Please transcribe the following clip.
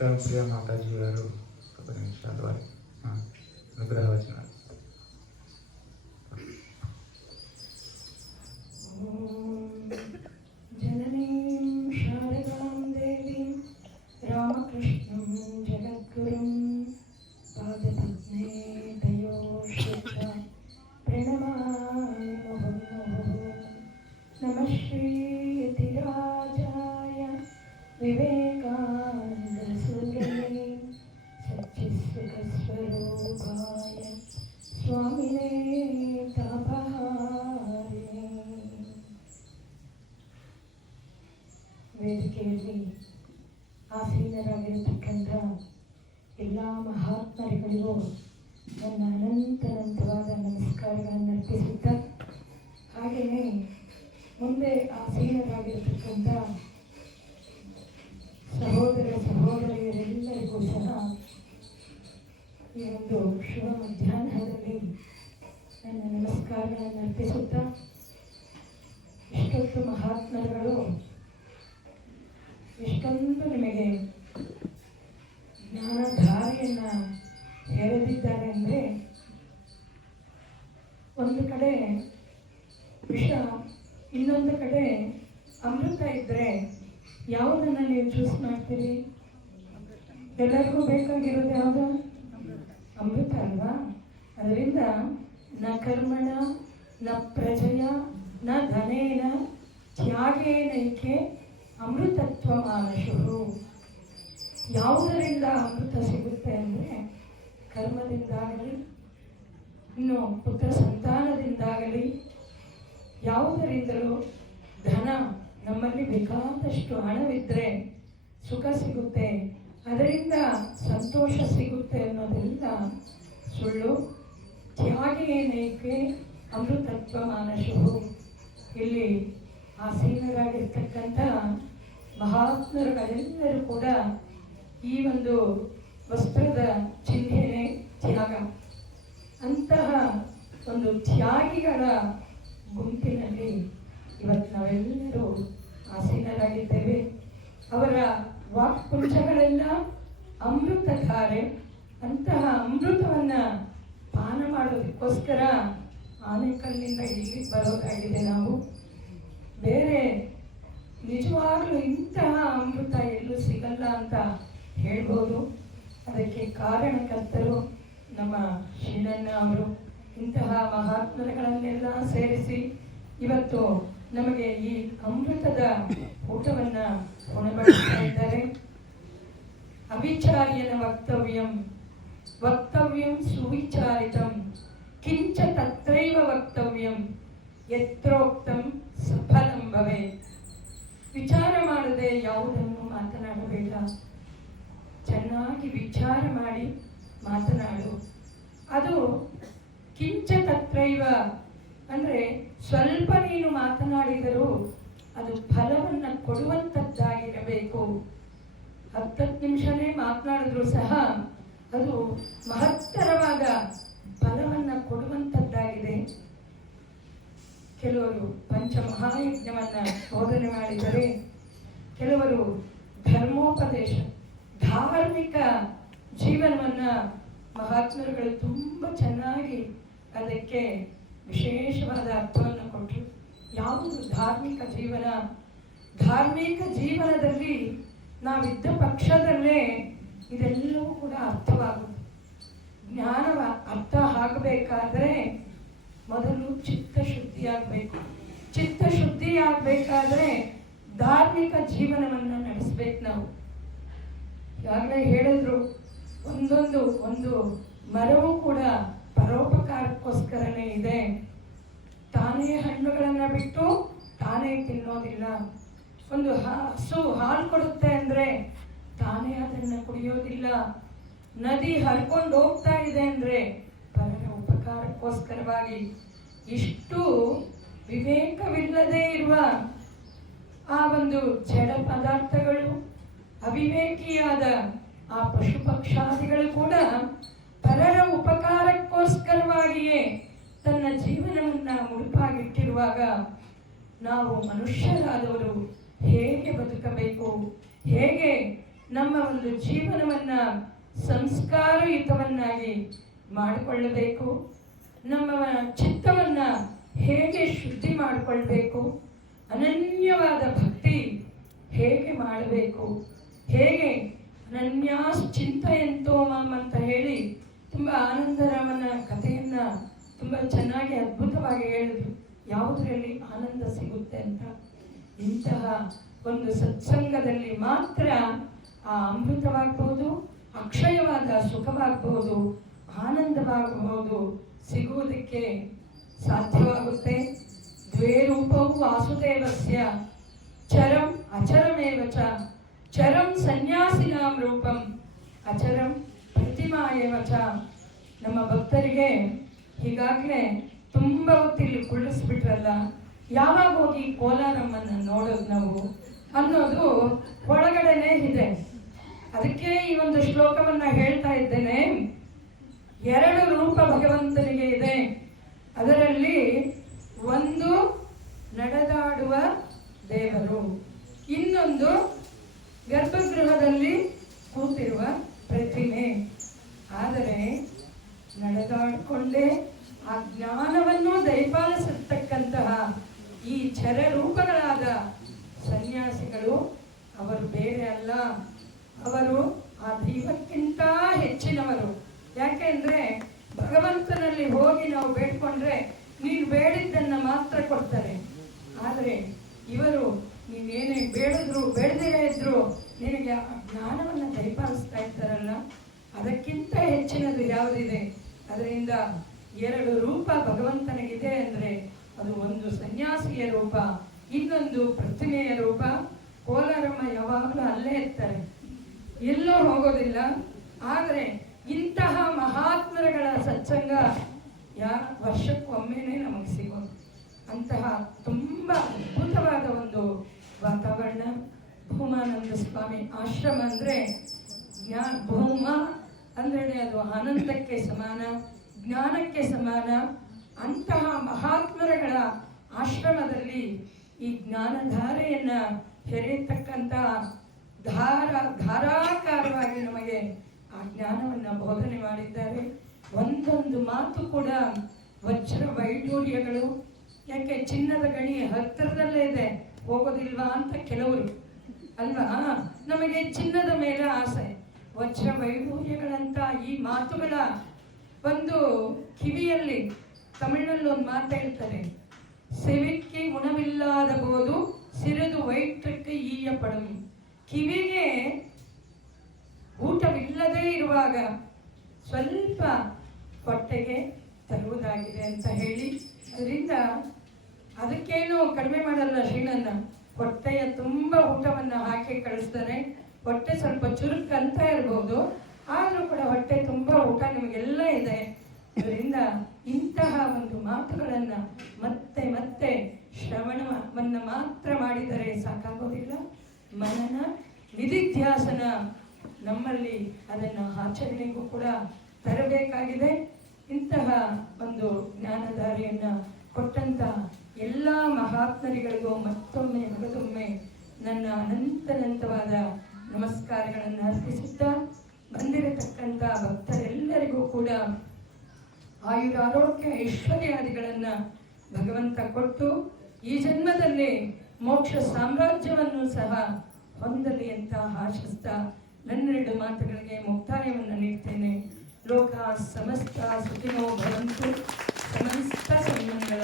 థ్యాంక్స్గా మాతాజీ గారు ఒక నిమిషాల వారి అనుగ్రహ వచనాలు ಮಹಾತ್ಮರಿಗಳಿಗೂ ಅನಂತ ಅನಂತವಾದ ನಮಸ್ಕಾರಗಳನ್ನು ಅರ್ಪಿಸುತ್ತಾ, ಹಾಗೆಯೇ ಮುಂದೆ ಆಸೀನರಾಗಿರ್ತಕ್ಕಂಥ ಸಹೋದರ ಸಹೋದರಿಯರೆಲ್ಲರಿಗೂ ಸಹ ಈ ಒಂದು ಶುಭ ಮಧ್ಯಾಹ್ನದಲ್ಲಿ ನನ್ನ ನಮಸ್ಕಾರಗಳನ್ನು ಅರ್ಪಿಸುತ್ತಾ, ಇಷ್ಟೊತ್ತು ಮಹಾತ್ಮರುಗಳು ಎಷ್ಟೊಂದು ನಿಮಗೆ ಒಂದು ಕಡೆ ವಿಷ, ಇನ್ನೊಂದು ಕಡೆ ಅಮೃತ ಇದ್ದರೆ ಯಾವುದನ್ನು ನೀವು ಚೂಸ್ ಮಾಡ್ತೀರಿ? ಎಲ್ಲರಿಗೂ ಬೇಕಾಗಿರೋದು ಯಾವುದು? ಅಮೃತ ಅಲ್ವಾ? ಅದರಿಂದ ನ ಕರ್ಮಣ, ನ ಪ್ರಜಯ, ನ ಧನೇನ ತ್ಯಾಗೇನೈಕೆ ಅಮೃತತ್ವ ಮಾನಶು ಯಾವುದರಿಂದ ಅಮೃತ ಸಿಗುತ್ತೆ ಅಂದರೆ ಕರ್ಮದಿಂದಾಗಲಿ ಇನ್ನು ಪುತ್ರ ಸಂತಾನದಿಂದಾಗಲಿ ಯಾವುದರಿಂದಲೂ ಧನ ನಮ್ಮಲ್ಲಿ ಬೇಕಾದಷ್ಟು ಹಣವಿದ್ದರೆ ಸುಖ ಸಿಗುತ್ತೆ. ಅದರಿಂದ ಸಂತೋಷ ಸಿಗುತ್ತೆ ಅನ್ನೋದರಿಂದ ಸುಳ್ಳು ತ್ಯಾಗೇನೈಕೆ ಅಮೃತತ್ವ ಮಾನಶು ಇಲ್ಲಿ ಆಸೀನರಾಗಿರ್ತಕ್ಕಂಥ ಮಹಾತ್ಮರುಗಳೆಲ್ಲರೂ ಕೂಡ ಈ ಒಂದು ವಸ್ತ್ರದ ಚಿಹ್ನೆ ತ್ಯಾಗ. ತ್ಯಾಗಿಗಳ ಗುಂಪಿನಲ್ಲಿ ಇವತ್ತು ನಾವೆಲ್ಲರೂ ಆಸೀನರಾಗಿದ್ದೇವೆ. ಅವರ ವಾಕ್ಪುಂಜಗಳೆಲ್ಲ ಅಮೃತಧಾರೆ, ಅಂತಹ ಅಮೃತವನ್ನು ಪಾನ ಮಾಡೋದಕ್ಕೋಸ್ಕರ ಆನೆಕಲ್ಲಿಂದ ಇಲ್ಲಿ ಬರೋದಾಗಿದೆ ನಾವು. ಬೇರೆ ನಿಜವಾಗಲೂ ಇಂತಹ ಅಮೃತ ಎಲ್ಲೂ ಸಿಗಲ್ಲ ಅಂತ ಹೇಳ್ಬೋದು. ಅದಕ್ಕೆ ಕಾರಣಕರ್ತರು ನಮ್ಮ ಶ್ರೀನನ್ನ ಅವರು ಇಂತಹ ಮಹಾತ್ಮರುಗಳನ್ನೆಲ್ಲ ಸೇರಿಸಿ ಇವತ್ತು ನಮಗೆ ಈ ಅಮೃತದ ಊಟವನ್ನ ಉಣಬಡಿಸ್ತಾ ಇದ್ದಾರೆ. ಅವಿಚಾರ್ಯನ ವಕ್ತವ್ಯಂ ವಕ್ತವ್ಯಂ ಸುವಿಚಾರಿತಂ ಕಿಂಚ ತತ್ರೈವ ವಕ್ತವ್ಯಂ, ಯತ್ರೋಕ್ತಂ ಸಫಲಂ ಭವೆ ವಿಚಾರ ಮಾಡದೆ ಯಾವುದನ್ನು ಮಾತನಾಡಬೇಡ. ಚೆನ್ನಾಗಿ ವಿಚಾರ ಮಾಡಿ ಮಾತನಾಡು ಅದು ಕಿಂಚ ತತ್ರೈವ ಅಂದರೆ ಸ್ವಲ್ಪ ನೀನು ಮಾತನಾಡಿದರೂ ಅದು ಫಲವನ್ನ ಕೊಡುವಂತದ್ದಾಗಿರಬೇಕು. ಹತ್ತತ್ತು ನಿಮಿಷನೇ ಮಾತನಾಡಿದ್ರು ಸಹ ಅದು ಮಹತ್ತರವಾದ ಫಲವನ್ನ ಕೊಡುವಂತದ್ದಾಗಿದೆ. ಕೆಲವರು ಪಂಚಮಹಾಯಜ್ಞವನ್ನ ಬೋಧನೆ ಮಾಡಿದರೆ, ಕೆಲವರು ಧರ್ಮೋಪದೇಶ, ಧಾರ್ಮಿಕ ಜೀವನವನ್ನ ಮಹಾತ್ಮರುಗಳು ತುಂಬ ಚೆನ್ನಾಗಿ ಅದಕ್ಕೆ ವಿಶೇಷವಾದ ಅರ್ಥವನ್ನು ಕೊಟ್ಟರು ಯಾವುದು ಧಾರ್ಮಿಕ ಜೀವನ? ಧಾರ್ಮಿಕ ಜೀವನದಲ್ಲಿ ನಾವಿದ್ದ ಪಕ್ಷದಲ್ಲೇ ಇದೆಲ್ಲವೂ ಕೂಡ ಅರ್ಥವಾಗುತ್ತೆ ಜ್ಞಾನವ ಅರ್ಥ ಆಗಬೇಕಾದ್ರೆ ಮೊದಲು ಚಿತ್ತ ಶುದ್ಧಿ ಆಗಬೇಕು ಚಿತ್ತ ಶುದ್ಧಿ ಆಗಬೇಕಾದ್ರೆ ಧಾರ್ಮಿಕ ಜೀವನವನ್ನು ನಡೆಸಬೇಕು ನಾವು. ಈಗಾಗಲೇ ಹೇಳಿದ್ರು, ಒಂದೊಂದು, ಒಂದು ಮರವೂ ಕೂಡ ಪರೋಪಕಾರಕ್ಕೋಸ್ಕರನೇ ಇದೆ. ತಾನೇ ಹಣ್ಣುಗಳನ್ನು ಬಿಟ್ಟು ತಾನೇ ತಿನ್ನೋದಿಲ್ಲ. ಒಂದು ಹಸು ಹಾಲು ಕೊಡುತ್ತೆ ಅಂದರೆ ತಾನೇ ಅದನ್ನು ಕುಡಿಯೋದಿಲ್ಲ. ನದಿ ಹರ್ಕೊಂಡು ಹೋಗ್ತಾ ಇದೆ ಅಂದರೆ ಪರರ ಉಪಕಾರಕ್ಕೋಸ್ಕರವಾಗಿ ಇಷ್ಟು ವಿವೇಕವಿಲ್ಲದೆ ಇರುವ ಆ ಒಂದು ಜಡ ಪದಾರ್ಥಗಳು, ಅವಿವೇಕಿಯಾದ ಆ ಪಶು ಪಕ್ಷಾದಿಗಳು ಕೂಡ ಪರರ ಉಪಕಾರಕ್ಕೋಸ್ಕರವಾಗಿಯೇ ತನ್ನ ಜೀವನವನ್ನ ಮುಡುಪಾಗಿಟ್ಟಿರುವಾಗ ನಾವು ಮನುಷ್ಯರಾದವರು ಹೇಗೆ ಬದುಕಬೇಕು? ಹೇಗೆ ನಮ್ಮ ಒಂದು ಜೀವನವನ್ನು ಸಂಸ್ಕಾರಯುತವನ್ನಾಗಿ ಮಾಡಿಕೊಳ್ಳಬೇಕು? ನಮ್ಮ ಚಿತ್ತವನ್ನು ಹೇಗೆ ಶುದ್ಧಿ ಮಾಡಿಕೊಳ್ಬೇಕು? ಅನನ್ಯವಾದ ಭಕ್ತಿ ಹೇಗೆ ಮಾಡಬೇಕು? ಹೇಗೆ ಅನನ್ಯಾಸ್ ಎಂತೋ ಮಾಮ್ ಅಂತ ಹೇಳಿ ತುಂಬ ಆನಂದರಾಮನ ಕಥೆಯನ್ನು ತುಂಬ ಚೆನ್ನಾಗಿ ಅದ್ಭುತವಾಗಿ ಹೇಳಿದ್ರು. ಯಾವುದರಲ್ಲಿ ಆನಂದ ಸಿಗುತ್ತೆ ಅಂತ ಇಂತಹ ಒಂದು ಸತ್ಸಂಗದಲ್ಲಿ ಮಾತ್ರ ಆ ಅಮೃತವಾಗ್ಬೋದು ಅಕ್ಷಯವಾದ ಸುಖವಾಗಬಹುದು, ಆನಂದವಾಗಬಹುದು, ಸಿಗುವುದಕ್ಕೆ ಸಾಧ್ಯವಾಗುತ್ತೆ. ದ್ವೇ ರೂಪವು ವಾಸುದೇವಸ್ಯ, ಚರಂ ಅಚರಮೇವಚ ಚರಂ ಸನ್ಯಾಸಿನಾಂ ರೂಪಂ ಅಚರಂ ಪ್ರತಿಮಾ ಚ. ನಮ್ಮ ಭಕ್ತರಿಗೆ ಈಗಾಗಲೇ ತುಂಬ ಹೊತ್ತಿಲ್ಲಿ ಕುಳ್ಳಿಸ್ಬಿಟ್ರಲ್ಲ, ಯಾವಾಗ ಹೋಗಿ ಕೋಲಾರಮ್ಮನ್ನ ನೋಡೋದು ನಾವು ಅನ್ನೋದು ಒಳಗಡೆನೆ ಇದೆ. ಅದಕ್ಕೆ ಈ ಒಂದು ಶ್ಲೋಕವನ್ನ ಹೇಳ್ತಾ ಇದ್ದೇನೆ. ಎರಡು ರೂಪ ಭಗವಂತನಿಗೆ ಇದೆ. ಅದರಲ್ಲಿ ಒಂದು ನಡೆದಾಡುವ ದೇವರು, ಇನ್ನೊಂದು ಗರ್ಭಗೃಹದಲ್ಲಿ ಕೂತಿರುವ ಪ್ರತಿಮೆ. ಆದರೆ ನಡೆದಾಡಿಕೊಂಡೇ ಆ ಜ್ಞಾನವನ್ನು ದಯಪಾಲಿಸತಕ್ಕಂತಹ ಈ ಚರ ರೂಪಗಳಾದ ಸನ್ಯಾಸಿಗಳು, ಅವರು ಬೇರೆ ಅಲ್ಲ. ಅವರು ಆ ದೈವಕ್ಕಿಂತ ಹೆಚ್ಚಿನವರು. ಯಾಕೆಂದ್ರೆ ಭಗವಂತನಲ್ಲಿ ಹೋಗಿ ನಾವು ಬೇಡ್ಕೊಂಡ್ರೆ ನೀನು ಬೇಡಿದ್ದನ್ನ ಮಾತ್ರ ಕೊಡ್ತಾರೆ ಆದರೆ ಇವರು ನೀನೇನೇ ಬೇಡಿದ್ರು ಬೇಡದಿರೇ ಇದ್ರು ನಿನಗೆ ಆ ಜ್ಞಾನವನ್ನು ದಯಪಾಲಿಸ್ತಾ ಇರ್ತಾರಲ್ಲ ಅದಕ್ಕಿಂತ ಹೆಚ್ಚಿನದು ಯಾವುದಿದೆ ಅದರಿಂದ ಎರಡು ರೂಪ ಭಗವಂತನಿಗಿದೆ ಅಂದ್ರೆ ಅದು ಒಂದು ಸನ್ಯಾಸಿಯ ರೂಪ, ಇನ್ನೊಂದು ಪ್ರತಿಮೆಯ ರೂಪ, ಕೋಲಾರಮ್ಮ ಯಾವಾಗಲೂ ಅಲ್ಲೇ ಇರ್ತಾರೆ. ಎಲ್ಲೂ ಹೋಗೋದಿಲ್ಲ. ಆದರೆ ಇಂತಹ ಮಹಾತ್ಮರಗಳ ಸತ್ಸಂಗ ಯಾ, ವರ್ಷಕ್ಕೊಮ್ಮೆನೇ ನಮಗೆ ಸಿಗೋದು ಅಂತಹ ತುಂಬ ಅದ್ಭುತವಾದ ಒಂದು ವಾತಾವರಣ, ಭೂಮಾನಂದ ಸ್ವಾಮಿ ಆಶ್ರಮ ಅಂದರೆ ಜ್ಞಾ, ಭೂಮ ಅಂದ್ರೆ ಅದು ಆನಂದಕ್ಕೆ ಸಮಾನ, ಜ್ಞಾನಕ್ಕೆ ಸಮಾನ, ಅಂತಹ ಮಹಾತ್ಮರುಗಳ ಆಶ್ರಮದಲ್ಲಿ ಈ ಜ್ಞಾನಧಾರೆಯನ್ನು ಹೆರೆಯತಕ್ಕಂಥ ಧಾರ, ಧಾರಾಕಾರವಾಗಿ ನಮಗೆ ಆ ಜ್ಞಾನವನ್ನು ಬೋಧನೆ ಮಾಡಿದ್ದಾರೆ. ಒಂದೊಂದು ಮಾತು ಕೂಡ ವಜ್ರ ವೈಡೂರ್ಯಗಳು, ಯಾಕೆ ಚಿನ್ನದ ಗಣಿ ಹತ್ತಿರದಲ್ಲೇ ಇದೆ, ಹೋಗೋದಿಲ್ವಾ ಅಂತ ಕೆಲವರು. ಅಲ್ವಾ? ನಮಗೆ ಚಿನ್ನದ ಮೇಲೆ ಆಸೆ. ವಜ್ರ ವೈಡೂರ್ಯಗಳಂತ ಈ ಮಾತುಗಳ ಒಂದು ಕಿವಿಯಲ್ಲಿ ತಮಿಳಲ್ಲಿ ಒಂದು ಮಾತು ಹೇಳ್ತಾರೆ. செவிக்கு உணவில்லாத போது சிறிது வயிற்றுக்கு ஈயப்படும் ಕಿವಿಗೆ ಊಟವಿಲ್ಲದೆ ಇರುವಾಗ ಸ್ವಲ್ಪ ಹೊಟ್ಟೆಗೆ ತರುವುದಾಗಿದೆ ಅಂತ ಹೇಳಿ ಅದರಿಂದ ಅದಕ್ಕೇನು ಕಡಿಮೆ ಮಾಡಲ್ಲ ಶ್ರೀನನ್ನ ಹೊಟ್ಟೆಯ ತುಂಬ ಊಟವನ್ನು ಹಾಕಿ ಕಳಿಸ್ತಾರೆ ಹೊಟ್ಟೆ ಸ್ವಲ್ಪ ಚುರುಕು ಅಂತ ಇರ್ಬೋದು ಆದರೂ ಕೂಡ ಹೊಟ್ಟೆ ತುಂಬ ಊಟ ನಿಮಗೆಲ್ಲ ಇದೆ ಇದರಿಂದ ಇಂತಹ ಒಂದು ಮಾತುಗಳನ್ನು ಮತ್ತೆ ಮತ್ತೆ ಶ್ರವಣವನ್ನ ಮಾತ್ರ ಮಾಡಿದರೆ ಸಾಕಾಗೋದಿಲ್ಲ. ಮನನ ನಿಧಿಧ್ಯಾಸನ ನಮ್ಮಲ್ಲಿ ಅದನ್ನು ಆಚರಣೆಗೂ ಕೂಡ ತರಬೇಕಾಗಿದೆ. ಇಂತಹ ಒಂದು ಜ್ಞಾನಧಾರಿಯನ್ನು ಕೊಟ್ಟಂತ ಎಲ್ಲ ಮಹಾತ್ಮರಿಗಳಿಗೂ ಮತ್ತೊಮ್ಮೆ ಮಗದೊಮ್ಮೆ ನನ್ನ ಅನಂತನಂತವಾದ ನಮಸ್ಕಾರಗಳನ್ನು ಅರ್ಪಿಸುತ್ತಾ ಬಂದಿರತಕ್ಕಂಥ ಭಕ್ತರೆಲ್ಲರಿಗೂ ಕೂಡ ಆಯುರಾರೋಗ್ಯ ಐಶ್ವರ್ಯಾದಿಗಳನ್ನ ಭಗವಂತ ಕೊಟ್ಟು ಈ ಜನ್ಮದಲ್ಲಿ ಮೋಕ್ಷ ಸಾಮ್ರಾಜ್ಯವನ್ನು ಸಹ ಹೊಂದಲಿ ಅಂತ ಆಶಿಸ್ತಾ ನನ್ನೆರಡು ಮಾತುಗಳಿಗೆ ಮುಕ್ತಾಯವನ್ನು ನೀಡ್ತೇನೆ. ಲೋಕ ಸಮಸ್ತ ಸುಖಿನೋ ಭವಂತು. ಸಮಸ್ತ ಸನ್ಮಂಗಳ